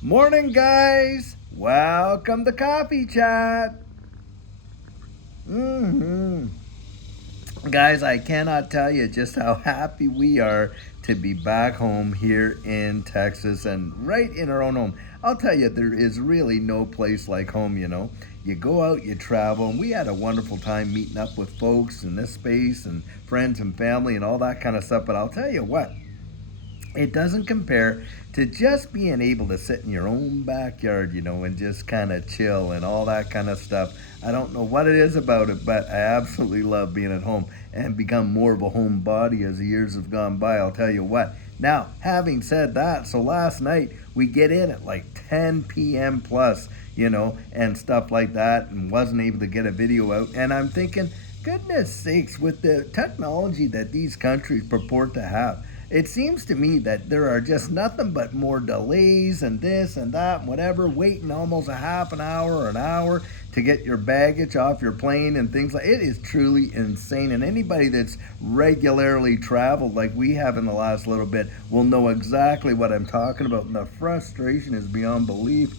Morning, guys. Welcome to Coffee Chat. hmm Guys, I cannot tell you just how happy we are to be back home here in Texas and right in our own home. I'll tell you, there is really no place like home. You go out, you travel, and we had a wonderful time meeting up with folks in this space and friends and family and all that kind of stuff. But I'll tell you what, it doesn't compare to just being able to sit in your own backyard, and just kind of chill and all that kind of stuff. I don't know what it is about it, but I absolutely love being at home and become more of a homebody as the years have gone by. I'll tell you what. Now, having said that, so last night we get in at like 10 p.m. plus, and stuff like that, and wasn't able to get a video out. And I'm thinking, goodness sakes, with the technology that these countries purport to have, it seems to me that there are just nothing but more delays and this and that and whatever, waiting almost a half an hour or an hour to get your baggage off your plane and things like it is truly insane. And anybody that's regularly traveled like we have in the last little bit will know exactly what I'm talking about. And the frustration is beyond belief.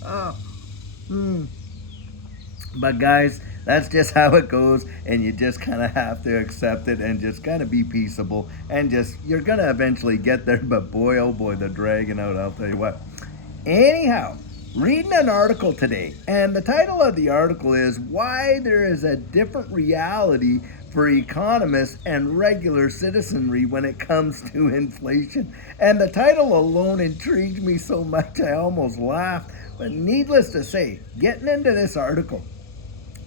But guys, that's just how it goes, and you just kind of have to accept it and just kind of be peaceable, and just you're gonna eventually get there. But boy, oh boy, the dragging out. I'll tell you what. Anyhow, reading an article today, and the title of the article is "Why There Is a Different Reality for Economists and Regular Citizenry When It Comes to Inflation." And the title alone intrigued me so much I almost laughed. But needless to say, getting into this article,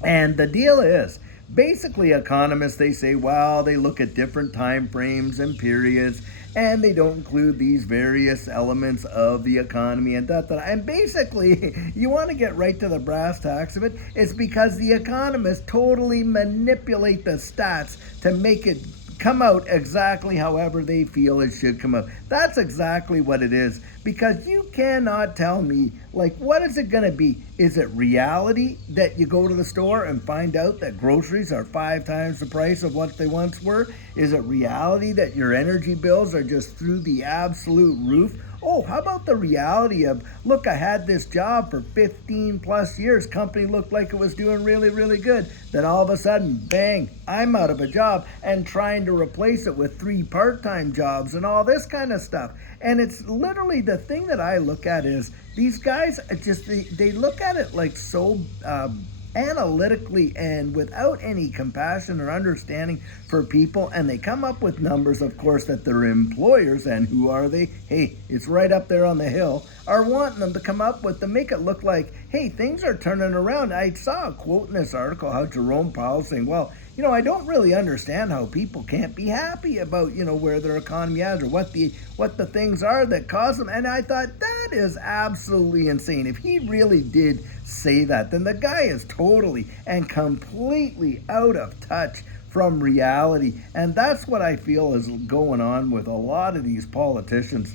and the deal is, basically, economists they say, well, they look at different time frames and periods, and they don't include these various elements of the economy and that. And basically, you want to get right to the brass tacks of it. It's because the economists totally manipulate the stats to make it come out exactly however they feel it should come out. That's exactly what it is. Because you cannot tell me, like, what is it going to be? Is it reality that you go to the store and find out that groceries are 5 times the price of what they once were? Is it reality that your energy bills are just through the absolute roof? Oh, how about the reality of, look, I had this job for 15 plus years. Company looked like it was doing really, really good. Then all of a sudden, bang, I'm out of a job and trying to replace it with 3 part-time jobs and all this kind of stuff. And it's literally the thing that I look at is these guys just, they look at it like so analytically and without any compassion or understanding for people, and they come up with numbers, of course, that their employers, and who are they? Hey, it's right up there on the hill, are wanting them to come up with to make it look like, hey, things are turning around. I saw a quote in this article how Jerome Powell saying, well, I don't really understand how people can't be happy about, where their economy is or what the things are that cause them. And I thought that is absolutely insane. If he really did say that, then the guy is totally and completely out of touch from reality. And that's what I feel is going on with a lot of these politicians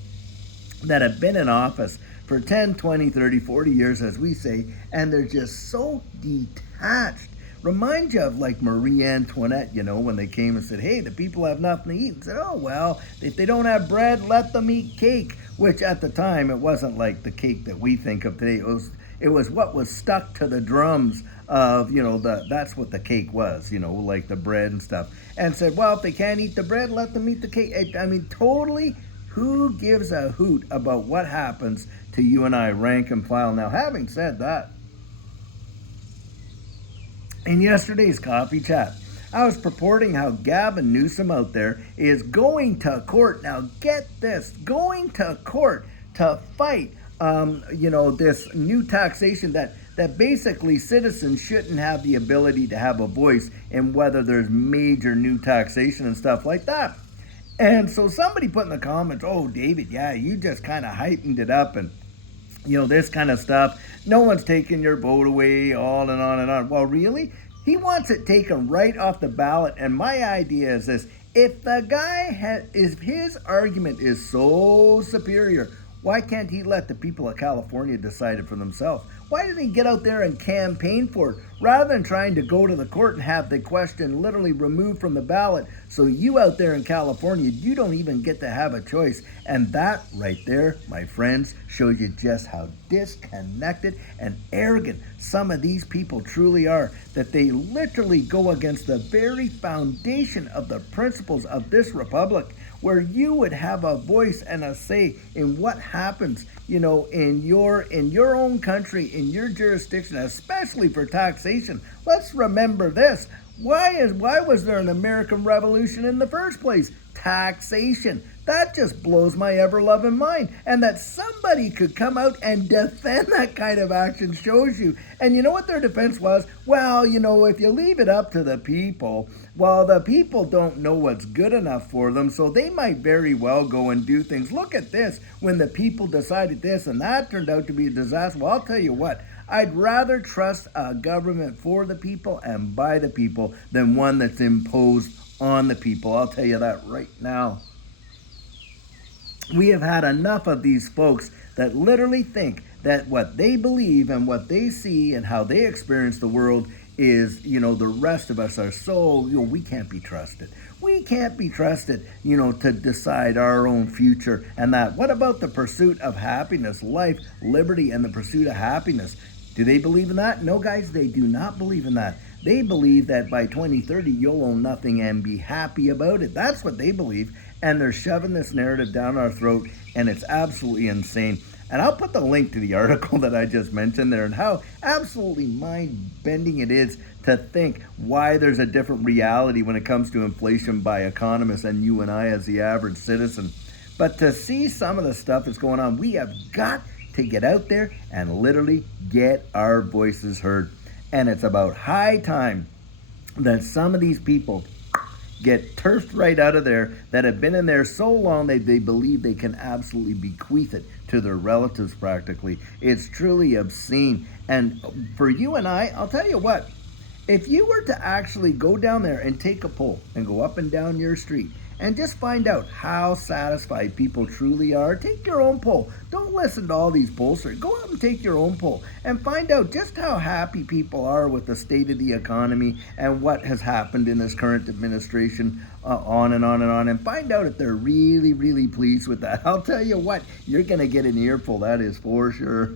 that have been in office for 10, 20, 30, 40 years, as we say, and they're just so detached. Remind you of like Marie Antoinette, when they came and said, hey, the people have nothing to eat. And said, oh, well, if they don't have bread, let them eat cake. Which at the time, it wasn't like the cake that we think of today. It was what was stuck to the drums of, that's what the cake was, like the bread and stuff. And said, well, if they can't eat the bread, let them eat the cake. I mean, totally, who gives a hoot about what happens to you and I, rank and file? Now, having said that, in yesterday's coffee chat, I was purporting how Gavin Newsom out there is going to court. Now, get this, going to court to fight, this new taxation that basically citizens shouldn't have the ability to have a voice in whether there's major new taxation and stuff like that. And so somebody put in the comments, oh, David, yeah, you just kind of heightened it up and this kind of stuff. No one's taking your vote away, on and on and on. Well, really? He wants it taken right off the ballot. And my idea is this. If the guy if his argument is so superior, why can't he let the people of California decide it for themselves? Why didn't he get out there and campaign for it rather than trying to go to the court and have the question literally removed from the ballot. So you out there in California, you don't even get to have a choice. And that right there, my friends, shows you just how disconnected and arrogant some of these people truly are, that they literally go against the very foundation of the principles of this republic, where you would have a voice and a say in what happens, in your own country, in your jurisdiction, especially for taxation. Let's remember this. Why was there an American Revolution in the first place? Taxation. That just blows my ever-loving mind. And that somebody could come out and defend that kind of action shows you. And you know what their defense was? Well, if you leave it up to the people, well, the people don't know what's good enough for them, so they might very well go and do things. Look at this. When the people decided this and that turned out to be a disaster, well, I'll tell you what. I'd rather trust a government for the people and by the people than one that's imposed on the people. I'll tell you that right now. We have had enough of these folks that literally think that what they believe and what they see and how they experience the world is, the rest of us are so, we can't be trusted. We can't be trusted, to decide our own future and that. What about the pursuit of happiness, life, liberty, and the pursuit of happiness? Do they believe in that? No, guys, they do not believe in that. They believe that by 2030, you'll own nothing and be happy about it. That's what they believe. And they're shoving this narrative down our throat, and it's absolutely insane. And I'll put the link to the article that I just mentioned there and how absolutely mind-bending it is to think why there's a different reality when it comes to inflation by economists and you and I as the average citizen. But to see some of the stuff that's going on, we have got to get out there and literally get our voices heard. And it's about high time that some of these people get turfed right out of there that have been in there so long they believe they can absolutely bequeath it to their relatives practically. It's truly obscene. And for you and I'll tell you what, if you were to actually go down there and take a poll and go up and down your street and just find out how satisfied people truly are. Take your own poll. Don't listen to all these pollsters. Go out and take your own poll and find out just how happy people are with the state of the economy and what has happened in this current administration, on and on and on, and find out if they're really, really pleased with that. I'll tell you what, you're going to get an earful, that is for sure.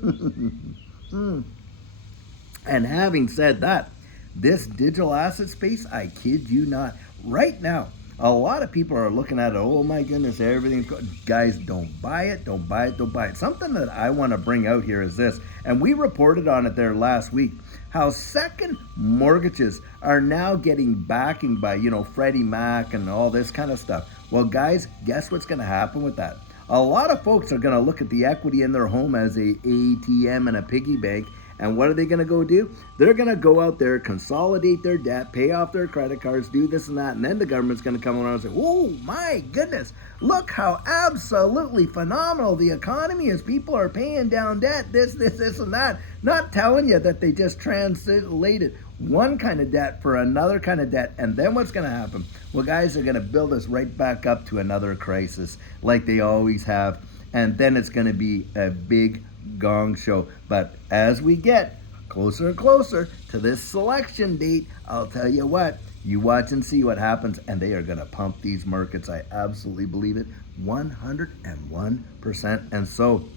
And having said that, this digital asset space, I kid you not, right now, a lot of people are looking at it, oh my goodness, everything's good. Guys, don't buy it, don't buy it, don't buy it. Something that I want to bring out here is this, and we reported on it there last week, how second mortgages are now getting backing by, Freddie Mac and all this kind of stuff. Well, guys, guess what's going to happen with that? A lot of folks are going to look at the equity in their home as a ATM and a piggy bank. And what are they going to go do? They're going to go out there, consolidate their debt, pay off their credit cards, do this and that. And then the government's going to come around and say, oh my goodness, look how absolutely phenomenal the economy is. People are paying down debt, this and that. Not telling you that they just translated one kind of debt for another kind of debt. And then what's going to happen? Well, guys, they're going to build us right back up to another crisis like they always have. And then it's going to be a big gong show. But as we get closer and closer to this selection date, I'll tell you what, you watch and see what happens, and they are going to pump these markets. I absolutely believe it 101%. And so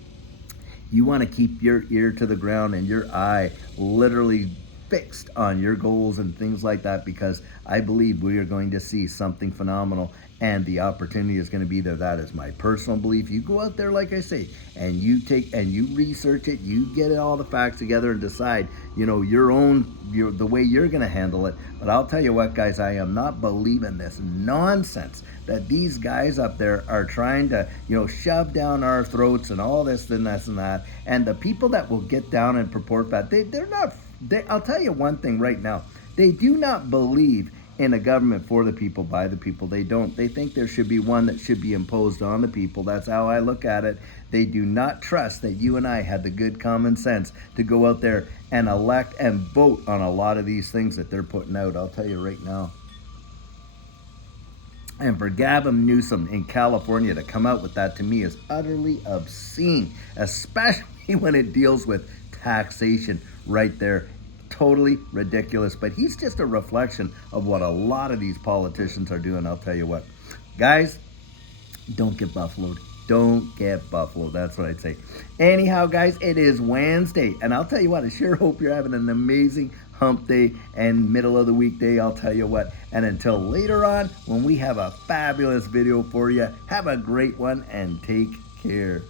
you want to keep your ear to the ground and your eye literally fixed on your goals and things like that, because I believe we are going to see something phenomenal and the opportunity is going to be there. That is my personal belief. You go out there, like I say, and you take and you research it, you get all the facts together and decide, the way you're going to handle it. But I'll tell you what, guys, I am not believing this nonsense that these guys up there are trying to, shove down our throats and all this and this and that. And the people that will get down and purport that, they're not. I'll tell you one thing right now. They do not believe in a government for the people, by the people. They don't. They think there should be one that should be imposed on the people. That's how I look at it. They do not trust that you and I had the good common sense to go out there and elect and vote on a lot of these things that they're putting out. I'll tell you right now. And for Gavin Newsom in California to come out with that, to me, is utterly obscene, especially when it deals with taxation right there. totally ridiculous, but he's just a reflection of what a lot of these politicians are doing. I'll tell you what. Guys, don't get buffaloed. Don't get buffaloed. That's what I'd say. Anyhow, guys, it is Wednesday. And I'll tell you what, I sure hope you're having an amazing hump day and middle of the weekday. I'll tell you what. And until later on, when we have a fabulous video for you, have a great one and take care.